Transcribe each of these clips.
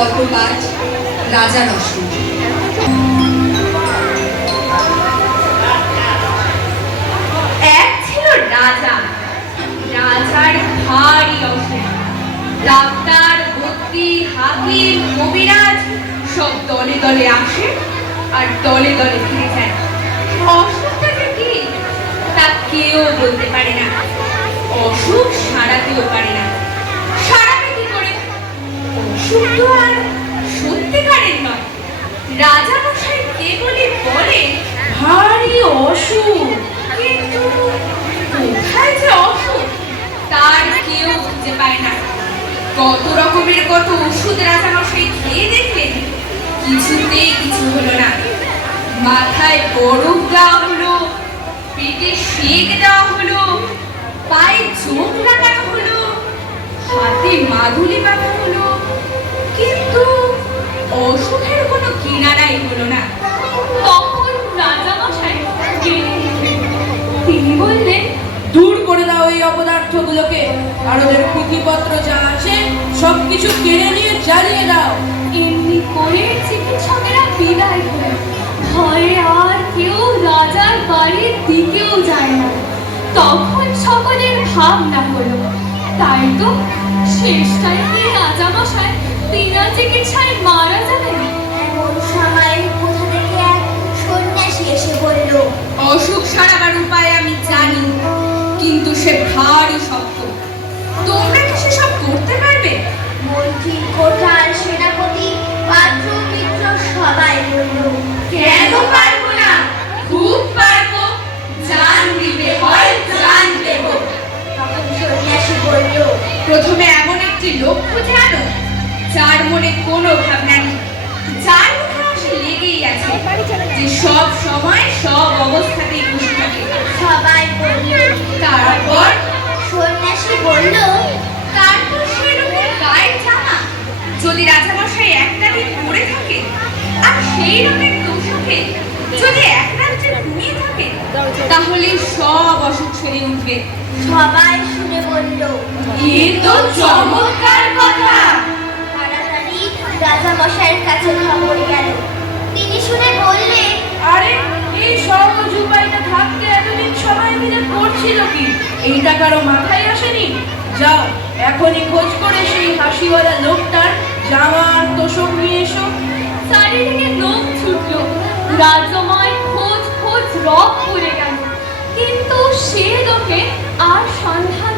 পথপাঠ রাজা অসুখ ডাক্তার ভর্তি হাকিম কবিরাজ, সব দলে দলে আসে আর দলে দলে ফিরে যায়। অসুখটা কি? তা কেউ বলতে পারে না। অসুখ সারাতেও পারে না। তো আর সত্যিকারের নয়। রাজা মশাই কেবলই বলে ভারী অসুখ কিন্তু কোথায় যে অসুখ তার কেউ খুঁজে পায় না। কত রকমের কত ওষুধ রাজা মশাই খেয়ে দেখলেন, কিছুতেই কিছু হলো না। মাথায় বরফ দেওয়া হলো, পেটে সেক দেওয়া হলো, পায়ে চোখ লাগানো হলো, হাতে মাদুলি বাঁধা কোনো কিনারাই হলো না। তখন রাজামশাই তিনি বললেন দূর করে দাও এই অপদার্থগুলোকে। আর ওদের পুঁথিপত্র যা আছে সবকিছু কেড়ে নিয়ে জ্বালিয়ে দাও। এমনি করে চিকিৎসকেরা বিদায় হলেন। ভয়ে আর কেউ রাজার বাড়ির দিকেও যায় না। তখন সকলের ভাবনা হলো তাই তো শেষ টাইমে রাজামশাই বিনা চিকিৎসায় মারা যাবেন। এমন অসুখ সারাবার উপায় আমি জানি কিন্তু সে ভারী শক্ত। তোমরা কি সেসব করতে পারবে? মন্ত্রী কোঠার সেনাপতি পাত্র মিত্র সবাই বলল কেন পারব না? খুব পারব। জান দিতে হয় জান দেব। তখন সন্ন্যাসী বলল প্রথমে এমন একটি লোক খুঁজে আনো যার মনে কোনো ভাবনা নেই। যার লেগেই আছে। যে সব সময় সব অবস্থাতেই খুশি থাকে। সবাই বলল তারপর সন্ন্যাসী বলল তারপর সে লোকের গায়ের জামা যদি রাজামশাই একটা দিন পরে থাকে আর সেই রকমের দোষকে যদি এক রাজ্যে ঘুমিয়ে থাকে তাহলে সব অসুখ সেরে উঠবে। সবাই শুনে বলল এ তো চমৎকার কথা। তাড়াতাড়ি রাজা মশাইয়ের কাছে খবর গেল। তিনি শুনে বললেন আরে এই সহজ উপায়টা থাকতে এতদিন সবাই মিলে করছিল কি? এইটা কারও মাথায় আসেনি? যাও এখনই খোঁজ করে সেই হাসিওয়ালা লোকটার জামা আর তোষক নিয়ে এসো। চারিদিকে লোক ছুটল। রাজ্যময় খোঁজ খোঁজ রব পড়ে গেল। কিন্তু সে লোকে আর সন্ধান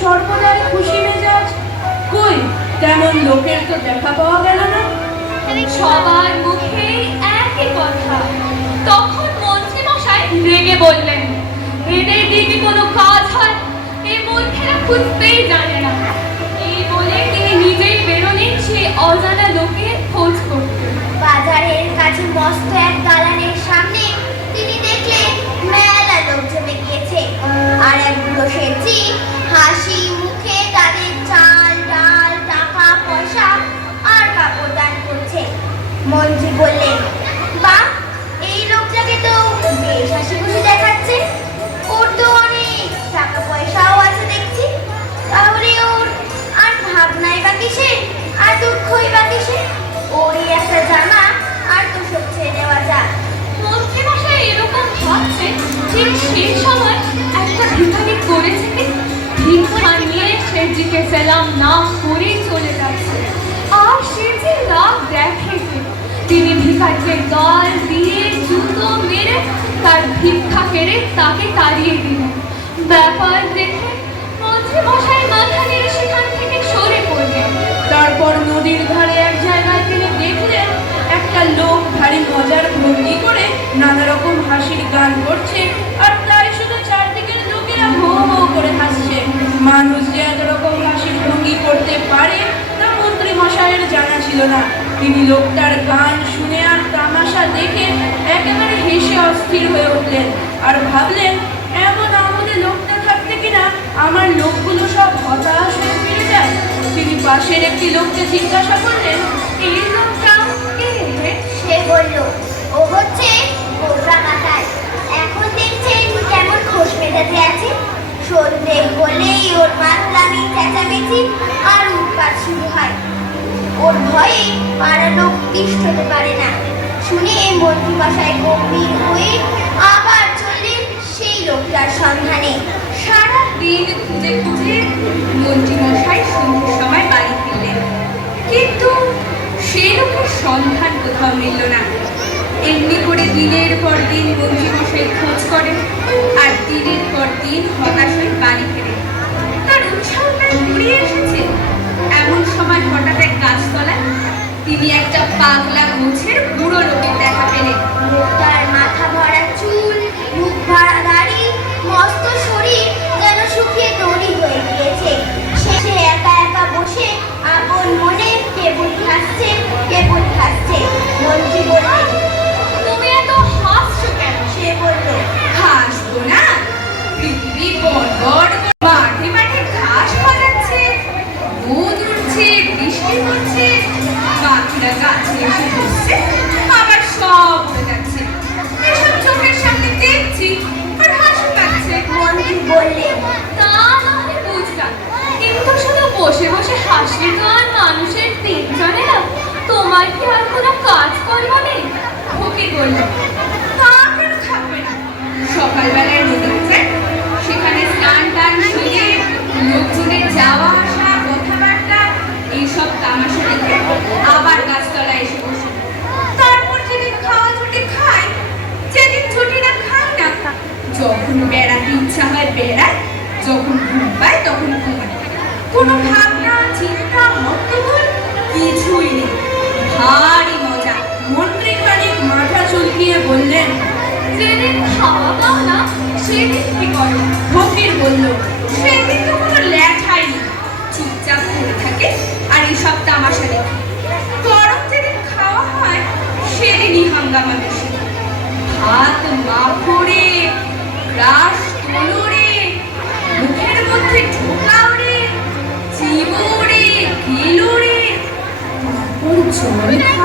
সর্বদাই খুশি মেজাজ। কই তেমন লোকের তো দেখা পাওয়া গেল না। সবার মুখেই একই কথা। তখন মন্ত্রী মশাই রেগে বললেন এদের দিয়ে কি কোনো কাজ হয়? এই মূর্খেরা খুঁজতেই জানে না। এই বলে তিনি নিজেই বেরোলেন সে অজানা লোকের খোঁজ করতে। বাজারের কাছে মস্ত এক দালানের সামনে তিনি দেখলেন মেলা লোক জমে গিয়েছে। আর এক বুড়ো সেই সময় একটা ভিখারি করেছে কি ভিক্ষা নিয়ে সেজিকে সেলাম না করেই চলে যাচ্ছে। আর সে যে রাগ দেখে তিনি ভিখারিকে দল দিয়ে জুতো মেরে তার ভিক্ষা কেড়ে তাকে তাড়িয়ে দিলেন। ব্যাপার দেখে মন্ত্রী মশাই মাথা নিয়ে সেখান থেকে সরে পড়লেন। তারপর নদীর ধারে এক জায়গায় তিনি দেখলেন, একটা লোক ভারী মজার ভঙ্গি করে নানা রকম হাসির গান করছে। না। তিনি লোকটার গান শুনে আর তামাশা দেখে একেবারে হেসে অস্থির হয়ে উঠলেন আর ভাবলেন, এমন আমাদের লোকটা থাকতে কিনা? আমার লোকগুলো সব হতাশ হয়ে ফিরে যায়। তিনি পাশের একটি লোককে জিজ্ঞাসা করলেন, এই লোকটা কে সে বলল, ও হচ্ছে গোবরা মাথায় এখন দেখছেন কেমন খোঁজ মেটাতে আছে সন্দেহ বলেই ওর মাতলামি চেঁচামেচি আর উৎপাত শুরু হয়। ওর ভয়ে পাড়া লোক তিষ্ঠতে পারে না। শুনে মন্ত্রী মশাই গম্ভীর হয়ে আবার চললেন সেই লোকটার সন্ধানে। সারা দিন খুঁজে খুঁজে মন্ত্রী মশাই সন্ধ্যের সময় বাড়ি ফিরলেন। কিন্তু সেই লোকের সন্ধান কোথাও মিলল না। এমনি করে দিনের পর দিন মন্ত্রী মশাই খোঁজ করেন, আর দিনের পর দিন হয় পাগলা গোছের বুড়ো লোকের দেখা পেলেন লোকটার মাথা ভরা চুল মুখ ভরা দাড়ি মস্ত শরীর যেন শুকিয়ে তৈরি হয়ে গিয়েছে। সে একা একা বসে আপন মনে টেবুল খাচ্ছে টেবুল খাচ্ছে মন্ত্রী বললেন তুমি এত হাসছো কেন? সে বলল হাসবো না। পৃথিবী বড় বড় বসে হাসলে তো আর মানুষের দিন চলে না, তোমার কি আর কোনো কাজ কর্ম নেই ফকির বলল? থাকবে সকালবেলায় নদীতে যায় সেখানে স্নান টান সেরে লোকজনের যাওয়া আসা, কথাবার্তা, এইসব তামাশা দেখে আবার গাছতলায় এসে বসে তারপর যেদিন খাওয়া জুটে খাই যেদিন জুটে না খাই না, যখন বেড়াতে ইচ্ছা হয় বেড়ায়, যখন ঘুম ভারী মজা। মন্ত্রী খানিক মাথা চুলকিয়ে বললেন যেদিন খাওয়া পাও না সেদিন কি করো? ফকির বলল সেদিন তো কোনো নেই চুপচাপ পড়ে থাকে আর এইসব তামাশা দেখে। গরম যেদিন খাওয়া হয় সেদিনই হাঙ্গামা বেশি। হাত মাখো রে রাস তারপর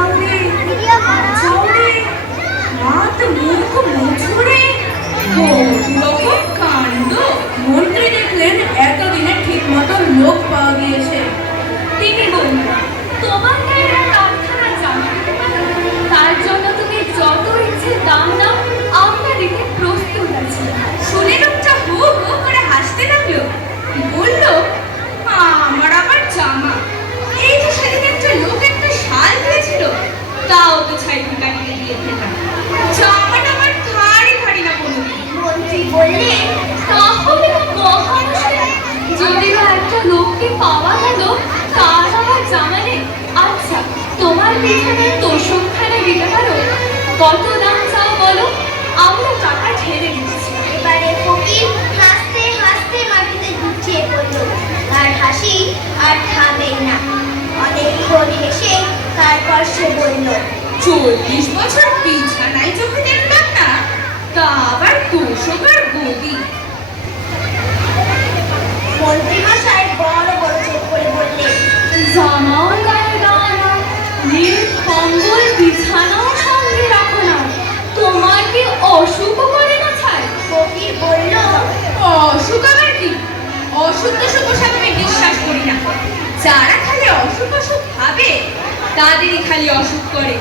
কত দাম চাও বলো? আমরা টাকা ঢেলে দিচ্ছি। এবারে ফকির হাসতে হাসতে মাটিতে গুছিয়ে পড়ল। তার হাসি আর থামেন না। অনেকক্ষণ হেসে তারপর সে বলল চল্লিশ বছর বিছানায় চোখে দেখলাম না তা আবার তোষক আর গদি মন্ত্রীমশাই বড় বড় চোখ করে বললেন জামাও গায়ে নীল কম্বল বিছানাও সঙ্গে রাখো না তোমার কি অসুখ করে না ছাই? ফকির বলল অসুখ আবার কি? অসুখ তো ওসব আমি বিশ্বাস করি না। যারা খালি অসুখ অসুখ ভাবে তাদেরই খালি অসুখ করে।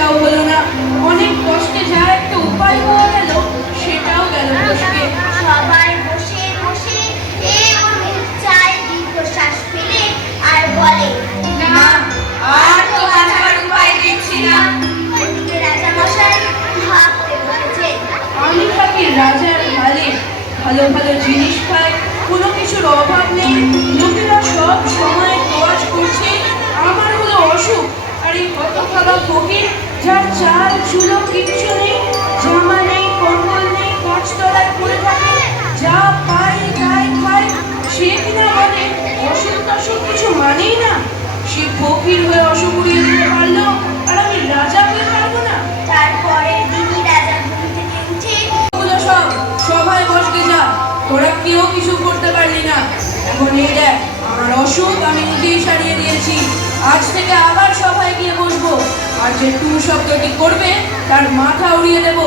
চিকিৎসাও হলো না। অনেক কষ্টে যা একটা উপায় পাওয়া চাল কিচ্ছু নেই জামা নেই কম্বল নেই গাছতলায় পড়ে থাকে যা পাই তাই খাই সে কিনা বলে অসুখ টসুখ কিছু মানেই না। সে ফকির হয়ে অসুখ উড়িয়ে দিতে পারল আর আমি রাজা হয়ে পারব না। তারপরের দিনই রাজা ঘুম থেকে উঠে ওগুলো সব সবাই বসকে যা তোরা কেউ কিছু করতে পারলি না। এখন এই দেখ আমার অসুখ আমি নিজেই সারিয়ে দিয়েছি। আজ থেকে আবার সভায় গিয়ে বসবো। আর যে টু শব্দটি করবে তার মাথা উড়িয়ে দেবো।